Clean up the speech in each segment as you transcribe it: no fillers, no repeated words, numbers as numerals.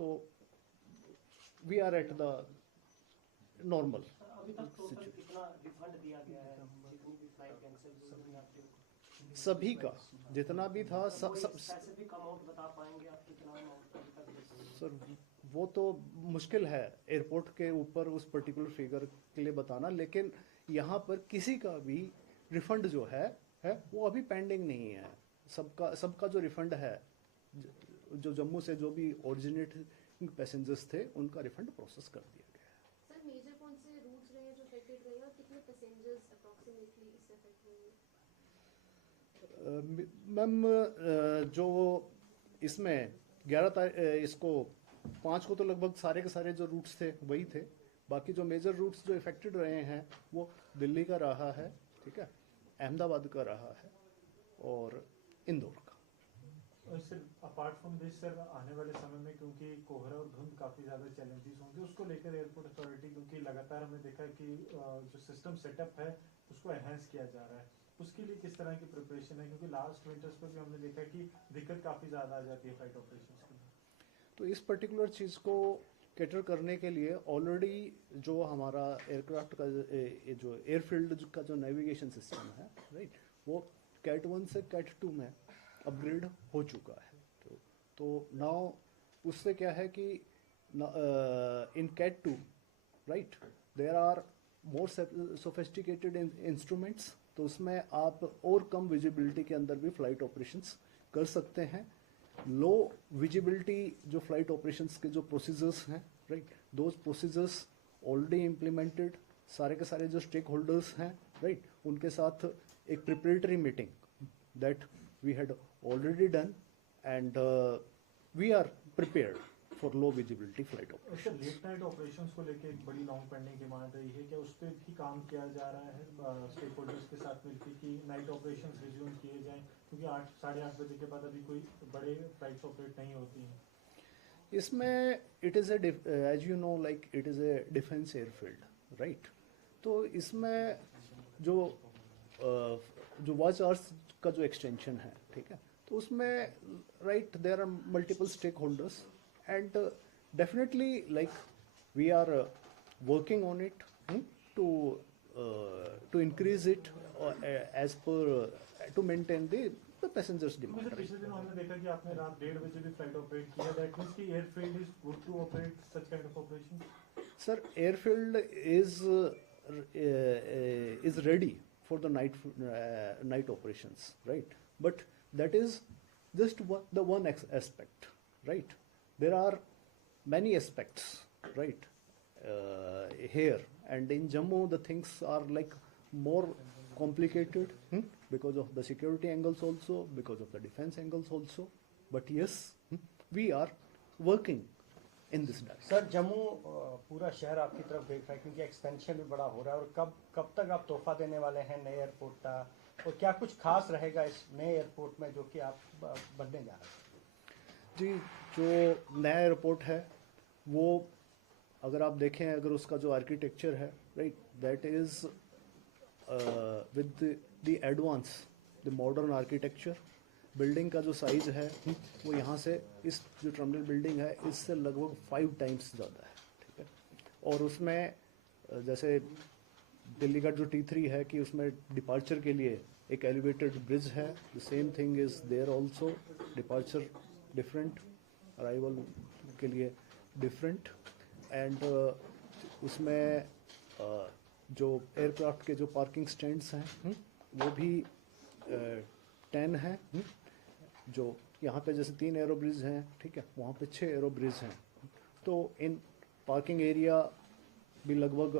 तो we are at the normal. अभी तक टोटल कितना रिफंड दिया गया है जितनी भी फ्लाइट कैंसिल हुई उन यात्रियों को? सभी का जितना भी था स्पेसिफिक अमाउंट बता पाएंगे आप कितना अमाउंट अभी तक रिफंड? सर वो तो मुश्किल है एयरपोर्ट के ऊपर उस पर्टिकुलर फिगर के लिए बताना, लेकिन यहाँ पर किसी का भी रिफंड जो है वो अभी पेंडिंग नहीं है। सबका जो रिफंड है, जो जम्मू से जो भी ओरिजिनेटिंग पैसेंजर्स थे उनका रिफंड प्रोसेस कर दिया गया है। सर मेजर कौन से रूट्स रहे हैं जो अफेक्टेड रहे और कितने पैसेंजर्स अप्रॉक्सीमेटली इससे अफेक्ट हुए? मैम जो इसमें 11 तारीख इसको 5 को तो लगभग सारे के सारे जो रूट्स थे वही थे। बाकी जो मेजर रूट्स जो इफेक्टेड रहे हैं वो दिल्ली का रहा है, ठीक है, अहमदाबाद का रहा है और इंदौर का। Sir apart from this sir आने वाले समय में क्योंकि कोहरा और धुंध काफ़ी ज़्यादा चैलेंजेस होंगे, उसको लेकर एयरपोर्ट अथॉरिटी क्योंकि लगातार हमने देखा कि जो सिस्टम सेटअप है उसको एनहेंस किया जा रहा है, उसके लिए किस तरह की प्रिपरेशन है? क्योंकि लास्ट विंटर्स पर भी हमने देखा कि दिक्कत काफ़ी ज़्यादा आ जाती है फ्लाइट ऑपरेशंस की। तो इस पर्टिकुलर चीज़ को कैटर करने के लिए ऑलरेडी जो हमारा एयरक्राफ्ट का जो एयरफील्ड का जो नेविगेशन सिस्टम है, राइट, वो कैट 1 से कैट 2 में अपग्रेड हो चुका है। तो नाउ उससे क्या है कि in cat 2, right, there are more sophisticated instruments, तो उसमें आप और कम विजिबिलिटी के अंदर भी फ्लाइट ऑपरेशंस कर सकते हैं। लो विजिबिलिटी जो फ्लाइट ऑपरेशंस के जो प्रोसीजर्स हैं, right, those procedures already implemented. सारे के सारे जो स्टेक होल्डर्स हैं, राइट, उनके साथ एक preparatory meeting that we had already done and we are prepared for low visibility flight operation. Late night operations को लेकर एक बड़ी लॉन्ग पेंडिंग डिमांड रही है, क्या उस पर भी काम किया जा रहा है स्टेक होल्डर्स के साथ मिलकर कि नाइट ऑपरेशंस रिज्यूम किए जाएं? क्योंकि 8 साढ़े 8 बजे के बाद अभी कोई बड़े फ्लाइट्स ऑपरेट नहीं होती हैं। इसमें it is as you know like it is a defence airfield, right, तो इसमें जो वॉच आवर्स का जो एक्सटेंशन है, ठीक है, तो उसमें right there are multiple stakeholders and definitely like we are working on it to increase it as per to maintain the passengers demand. पिछले दिन हमने देखा कि आपने रात 1:30 बजे भी फ्लाइट ऑपरेट किया, दैट मींस कि airfield is good to operate such kind of operation? Sir, airfield is ready for the night operations, right? But that is just the one aspect, right? There are many aspects, right? Here and in Jammu the things are like more complicated because of the security angles also, because of the defense angles also, but yes, we are working in this direction. Sir Jammu पूरा शहर आपकी तरफ देख रहा है क्योंकि expansion भी बड़ा हो रहा है, और कब तक आप तोहफा देने वाले हैं नए एयरपोर्ट का, और क्या कुछ खास रहेगा इस नए एयरपोर्ट में जो कि आप बनने जा रहे हैं? जी, जो नया एयरपोर्ट है वो अगर आप देखें, अगर उसका जो आर्किटेक्चर है, right, that is with the advance the modern architecture. Building का जो साइज है वो यहाँ से इस जो टर्मिनल बिल्डिंग है इससे लगभग 5 टाइम्स ज़्यादा है, ठीक है। और उसमें जैसे दिल्ली का जो T3 है कि उसमें डिपार्चर के लिए एक एलिवेटेड ब्रिज है, the same thing is there also, departure different, arrival के लिए डिफरेंट, एंड उसमें जो एयरक्राफ्ट के जो पार्किंग स्टैंड्स हैं वो भी 10 हैं, जो यहाँ पे जैसे 3 एरो ब्रिज हैं, ठीक है, वहाँ पे 6 एरो ब्रिज हैं। तो इन पार्किंग एरिया भी लगभग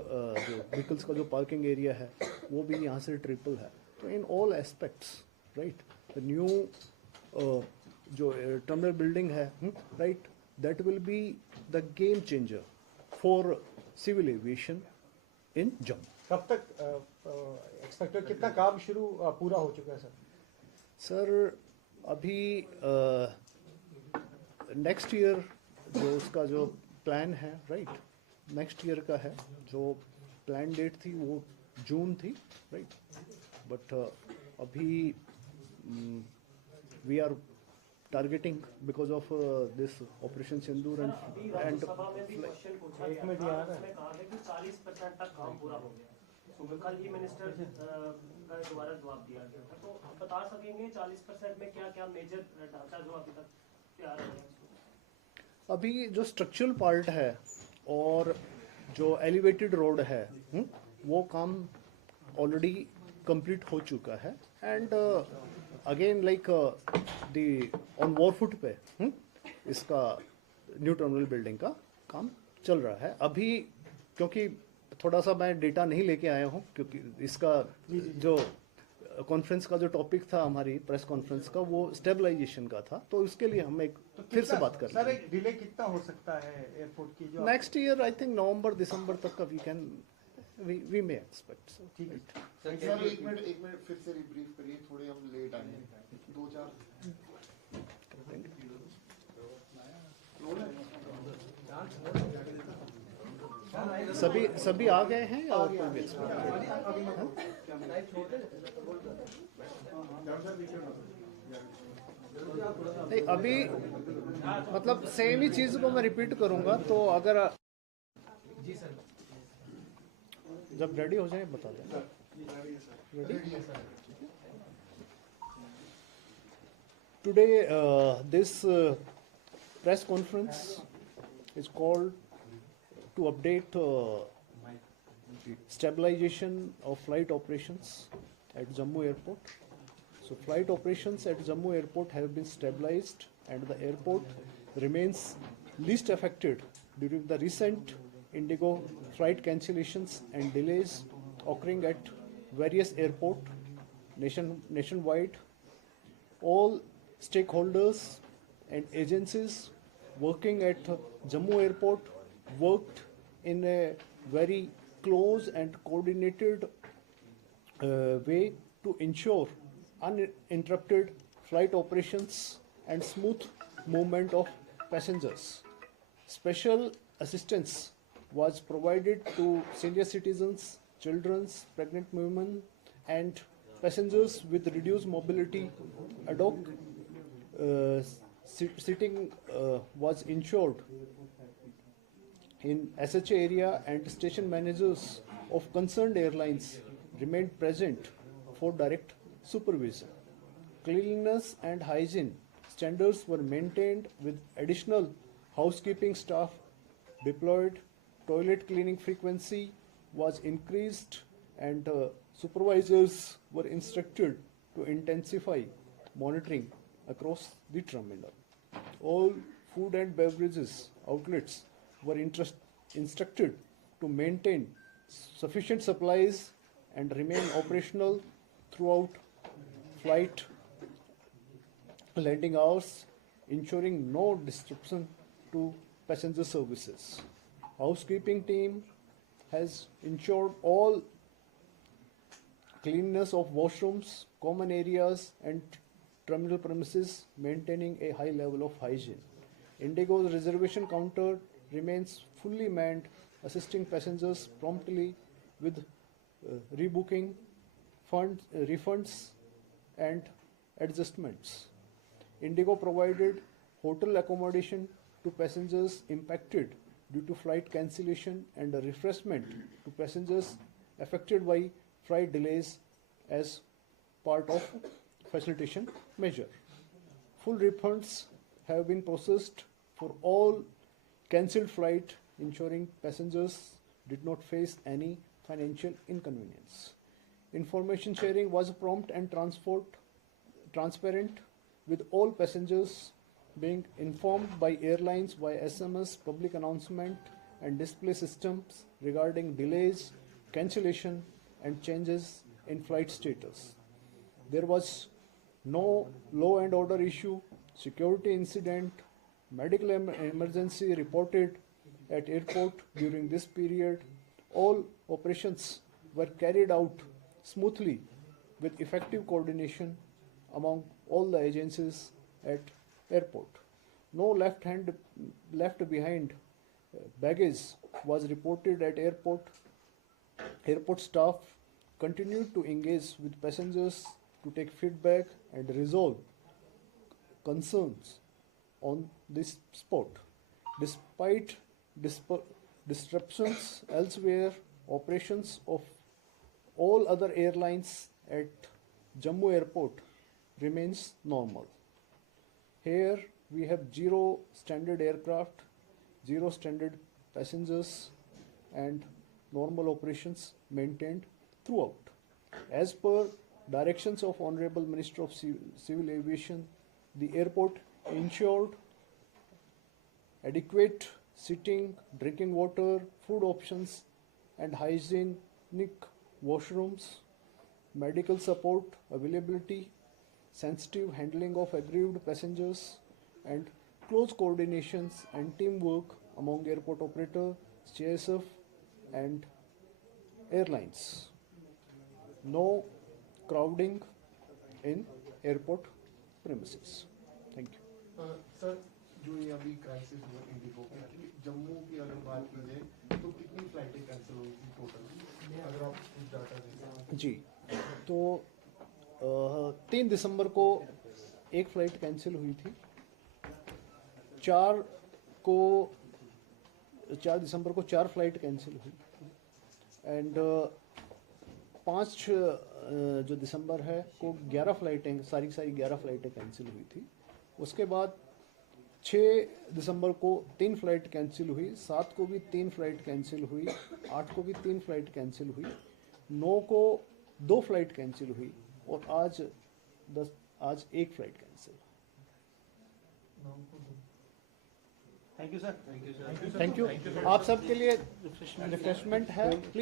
जो व्हीकल्स का जो पार्किंग एरिया है वो भी यहाँ से ट्रिपल है। तो in all aspects, right, the new जो टर्मिनल बिल्डिंग है, right, that will be the game changer for civil aviation in Jammu. कब तक एक्सपेक्टेड कितना काम पूरा हो चुका है सर? सर अभी नेक्स्ट ईयर जो उसका जो प्लान है, राइट, नेक्स्ट ईयर का है, जो प्लान डेट थी वो जून थी, राइट, बट अभी we are targeting because of this Operation Sindoor sir, अभी and राज्यसभा में भी क्वेश्चन पूछा एक गया मिनट था, यार। उसमें कहा गया कि 40% तक काम पूरा हो गया। तो कल ही मिनिस्टर का दोबारा जवाब दिया गया था, तो आप बता सकेंगे 40% में क्या क्या मेजर ढांचा जो अभी तक तैयार है उसमें? अभी जो स्ट्रक्चरल पार्ट है और जो एलिवेटेड रोड है, वो काम ऑलरेडी कंप्लीट हो चुका है। And again like the on war foot पे इसका न्यू टर्मिनल बिल्डिंग का काम चल रहा है अभी। क्योंकि थोड़ा सा मैं डेटा नहीं लेके आया हूँ, क्योंकि इसका जो कॉन्फ्रेंस का जो टॉपिक था हमारी प्रेस कॉन्फ्रेंस का, वो स्टेबलाइजेशन का था, तो उसके लिए हम एक फिर से बात कर सर, रहे एक डिले कितना हो सकता है एयरपोर्ट की जो हैं। नेक्स्ट ईयर आई थिंक नवंबर दिसंबर तक का वी मे एक्सपेक्ट। ठीक है। सर एक मिनट फिर से रिब्रीफ करिए, थोड़े हम लेट आए हैं, 2-4 सभी आ गए हैं या और कोई भी एक्सपेक्ट? नहीं, अभी मतलब सेम ही चीज को मैं रिपीट करूंगा, तो अगर जब रेडी हो जाए बता दें। Ready? Today, this press conference is called to update stabilization of flight operations at Jammu Airport. So, flight operations at Jammu Airport have been stabilized, and the airport remains least affected during the recent Indigo flight cancellations and delays occurring at various airports nationwide. All stakeholders and agencies working at Jammu Airport worked in a very close and coordinated way to ensure uninterrupted flight operations and smooth movement of passengers. Special assistance was provided to senior citizens, children, pregnant women, and passengers with reduced mobility. Ad hoc seating was ensured in SHA area, and station managers of concerned airlines remained present for direct supervision. Cleanliness and hygiene standards were maintained with additional housekeeping staff deployed. Toilet cleaning frequency was increased, and supervisors were instructed to intensify monitoring across the terminal. All food and beverages outlets were instructed to maintain sufficient supplies and remain operational throughout flight landing hours, ensuring no disruption to passenger services. Housekeeping team has ensured all cleanliness of washrooms, common areas, and terminal premises, maintaining a high level of hygiene. Indigo's reservation counter remains fully manned, assisting passengers promptly with rebooking, refunds, and adjustments. Indigo provided hotel accommodation to passengers impacted due to flight cancellation and refreshment to passengers affected by flight delays as part of facilitation measure. Full refunds have been processed for all cancelled flight, ensuring passengers did not face any financial inconvenience. Information sharing was prompt and transparent, with all passengers being informed by airlines by SMS, public announcement, and display systems regarding delays, cancellation, and changes in flight status. There was no law and order issue, security incident, medical emergency reported at airport during this period. All operations were carried out smoothly with effective coordination among all the agencies at airport. No left behind baggage was reported at airport. Airport staff continued to engage with passengers to take feedback and resolve concerns on this spot. Despite disruptions elsewhere, operations of all other airlines at Jammu Airport remains normal. Here we have 0 standard aircraft, 0 standard passengers, and normal operations maintained throughout. As per directions of Honorable Minister of Civil Aviation, the airport ensured adequate sitting, drinking water, food options, and hygienic washrooms, medical support availability, sensitive handling of aggrieved passengers, and close coordinations and teamwork among airport operator, CSF, and airlines. No crowding in airport premises. Thank you. Sir जो ये अभी crisis हुआ Indigo का, जम्मू की अगर बात की जाए तो कितनी फ्लाइटें कैंसिल हुई थी टोटल, अगर आप कुछ डाटा दें? जी, तो 3 दिसंबर को एक फ़्लाइट कैंसिल हुई थी, 4 दिसंबर को 4 फ्लाइट कैंसिल हुई, एंड 5 जो दिसंबर है को 11 फ्लाइटें सारी 11 फ्लाइटें कैंसिल हुई थी। उसके बाद 6 दिसंबर को 3 फ्लाइट कैंसिल हुई, 7 को भी 3 फ्लाइट कैंसिल हुई, 8 को भी 3 फ्लाइट कैंसिल हुई, 9 को 2 फ्लाइट कैंसिल हुई, और आज 1 flight cancel. Thank you sir. Thank you. आप सबके लिए रिफ्रेशमेंट है, प्लीज।